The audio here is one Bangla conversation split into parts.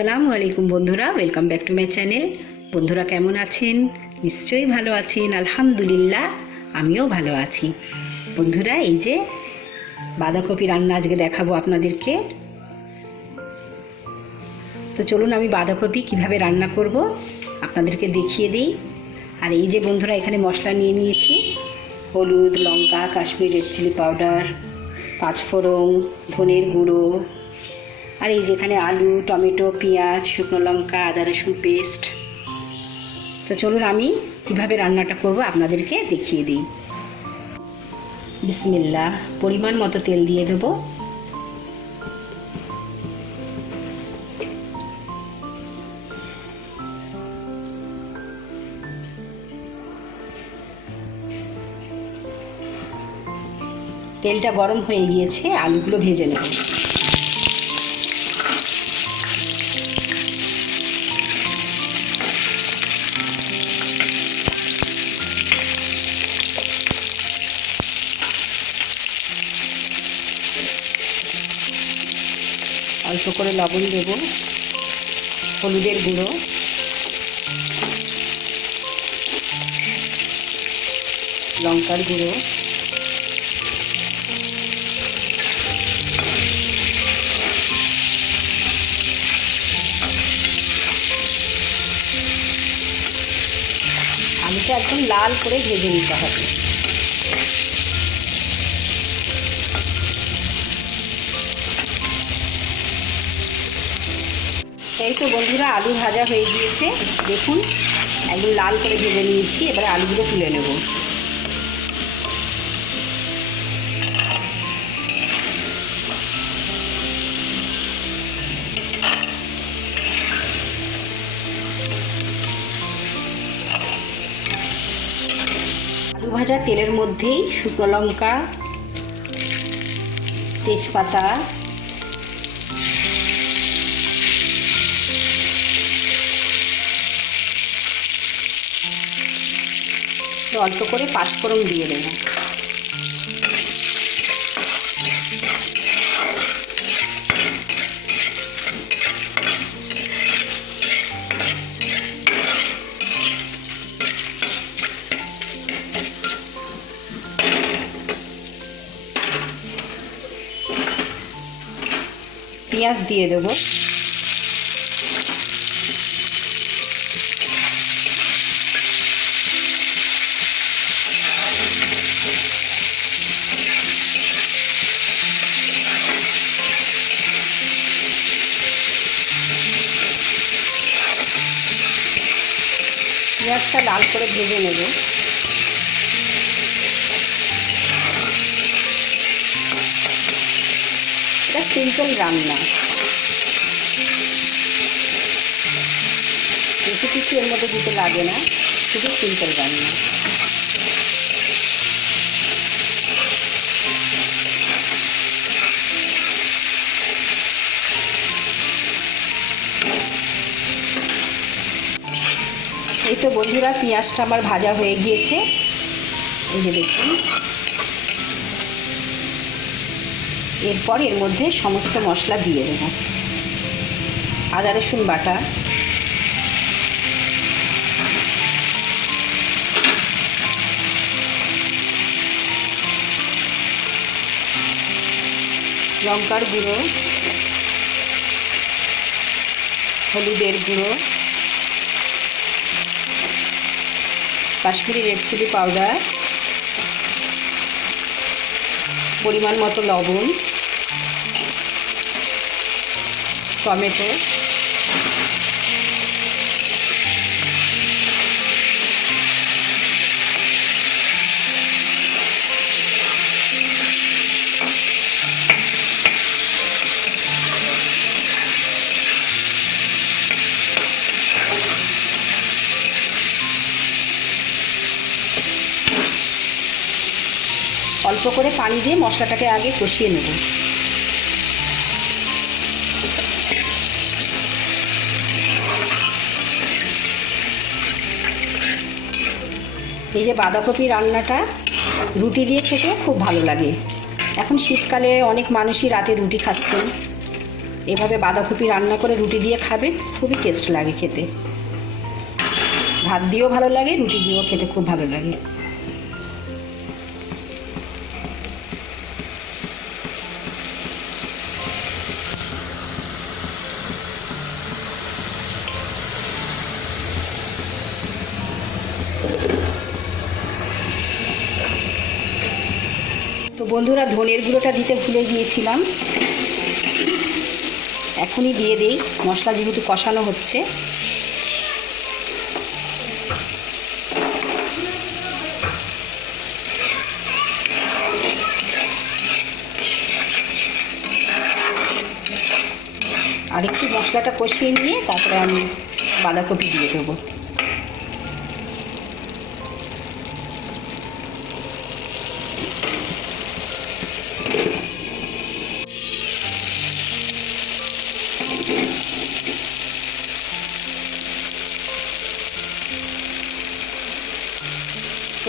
আসসালামু আলাইকুম বন্ধুরা, welcome back to my channel. বন্ধুরা কেমন আছেন? নিশ্চয়ই ভালো আছেন। আলহামদুলিল্লাহ, আমিও ভালো আছি। বন্ধুরা, এই যে বাঁধাকপি রান্না আজকে দেখাবো আপনাদেরকে। তো চলুন আমি বাঁধাকপি কিভাবে রান্না করব আপনাদেরকে দেখিয়ে দিই। আর এই যে বন্ধুরা, এখানে মশলা নিয়ে নিয়েছি: হলুদ, লঙ্কা, কাশ্মীরি রেড চিলি পাউডার, পাঁচফোড়ন, ধনের গুঁড়ো, আর এই যেখানে আলু, টমেটো, পেঁয়াজ, শুকনো লঙ্কা, আদা রসুন পেস্ট। তো চলুন আমি কিভাবে রান্নাটা করব আপনাদেরকে দেখিয়ে দিই। বিসমিল্লাহ। পরিমাণ মতো তেল দিয়ে দেব। তেলটা গরম হয়ে গিয়েছে, আলুগুলো ভেজে নেব। অল্প করে লবণ দেব, হলুদের গুঁড়ো, লঙ্কার গুঁড়ো, আলুটা একদম লাল করে ভেজে নিতে হবে। এই তো বন্ধুরা, আলু ভাজা হয়ে গিয়েছে, দেখুন একদম লাল করে ভেজে নিয়েছি। এবারে আলুগুলো তুলে নেব। আলু ভাজা তেলের মধ্যেই শুকনো লঙ্কা, তেজপাতা, অল্প করে পাঁচফোড়ন দিয়ে দেব। পেঁয়াজ দিয়ে দেব। পেঁয়াজটা লাল করে ভেজে নেব। এটা সিম্পল রান্না, বেশি কিছু এর মধ্যে দিতে লাগে না, শুধু সিম্পল রান্না। এই তো বন্ধুরা, পেঁয়াজটা আমার ভাজা হয়ে গিয়েছে। এই যে দেখুন, এরপর এর মধ্যে সমস্ত মশলা দিয়ে দেব। আদা রসুন বাটা, লঙ্কার গুঁড়ো, হলুদের গুঁড়ো, কাশ্মীরি রেড চিলি পাউডার, পরিমাণ মতো লবণ, টমেটো, অল্প করে পানি দিয়ে মশলাটাকে আগে কষিয়ে নেব। এই যে বাঁধাকপি রান্নাটা রুটি দিয়ে খেতে খুব ভালো লাগে। এখন শীতকালে অনেক মানুষই রাতে রুটি খাচ্ছেন, এভাবে বাঁধাকপি রান্না করে রুটি দিয়ে খাবেন, খুবই টেস্ট লাগে খেতে। ভাত দিয়েও ভালো লাগে, রুটি দিয়েও খেতে খুব ভালো লাগে। তো বন্ধুরা, ধনের গুঁড়োটা দিতে ভুলে গিয়েছিলাম, এখনই দিয়ে দেই, মশলা যেহেতু কষানো হচ্ছে। আর একটু মশলাটা কষিয়ে নিয়ে তারপরে আমি বাঁধাকপি দিয়ে দেবো।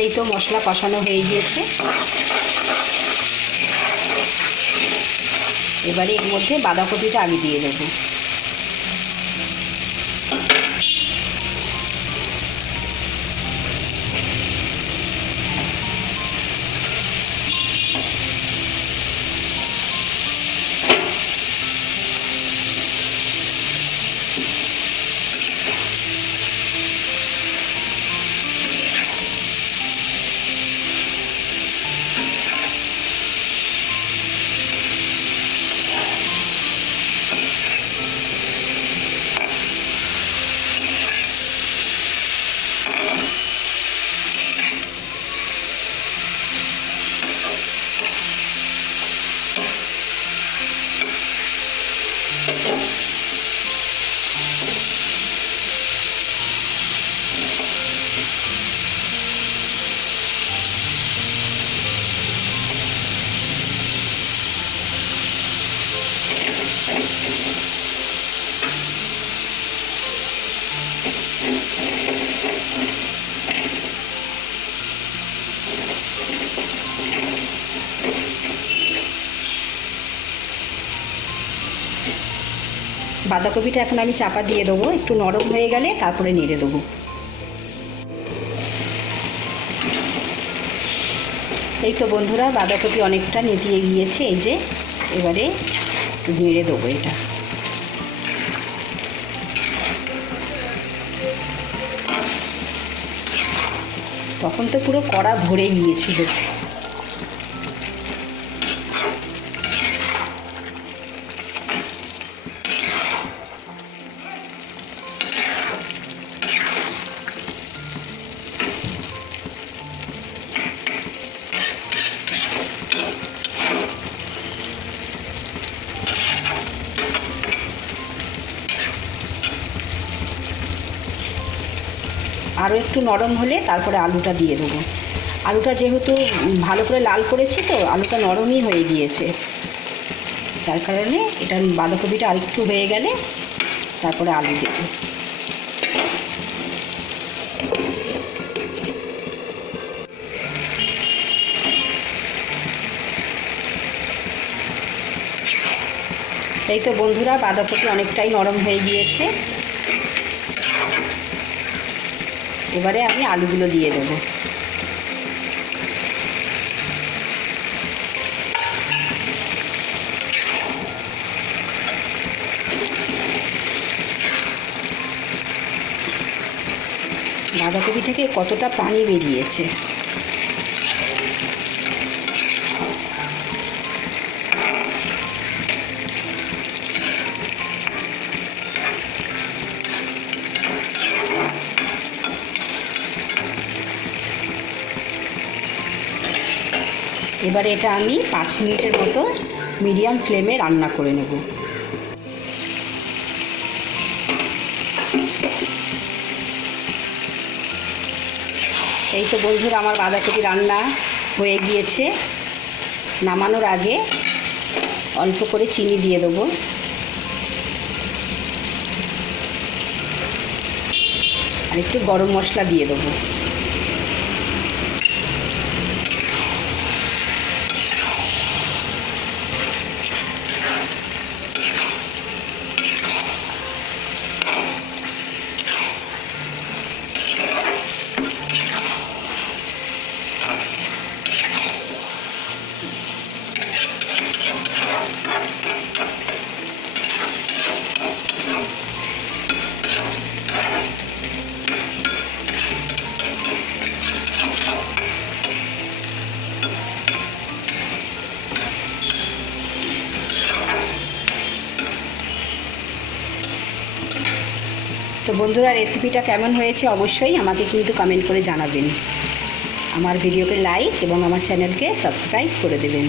এই তো মশলা কষানো হয়ে গিয়েছে। এবারে এর মধ্যে বাঁধাকপিটা আমি দিয়ে দেবো। বাঁধাকপিটা এখন আমি চাপা দিয়ে দেবো, একটু নরম হয়ে গেলে তারপরে নেড়ে দেবো। এই তো বন্ধুরা, বাঁধাকপি অনেকটা নেতিয়ে গিয়েছে, এই যে এবারে নেড়ে দেবো এটা। তখন তো পুরো কড়া ভরে গিয়েছিল। আরও একটু নরম হলে তারপরে আলুটা দিয়ে দেবো। আলুটা যেহেতু ভালো করে লাল করেছি, তো আলুটা নরমই হয়ে গিয়েছে, যার কারণে এটা বাঁধাকপিটা আরেকটু হয়ে গেলে তারপরে আলু দেবো। এই তো বন্ধুরা, বাঁধাকপি অনেকটাই নরম হয়ে গিয়েছে। এবারে আমি আলুগুলো দিয়ে দেবো। বাঁধাকপি থেকে কতটা পানি বেরিয়েছে। এবারে এটা আমি 5 মিনিটের মতো মিডিয়াম ফ্লেমে রান্না করে নেব। এই তো বন্ধুরা, আমার বাঁধাকপি রান্না হয়ে গিয়েছে। নামানোর আগে অল্প করে চিনি দিয়ে দেবো, আর একটু গরম মশলা দিয়ে দেবো। তো বন্ধুরা, রেসিপিটা কেমন হয়েছে অবশ্যই আমাকে কিন্তু কমেন্ট করে জানাবেন। আমার ভিডিওকে লাইক এবং আমার চ্যানেলকে সাবস্ক্রাইব করে দেবেন।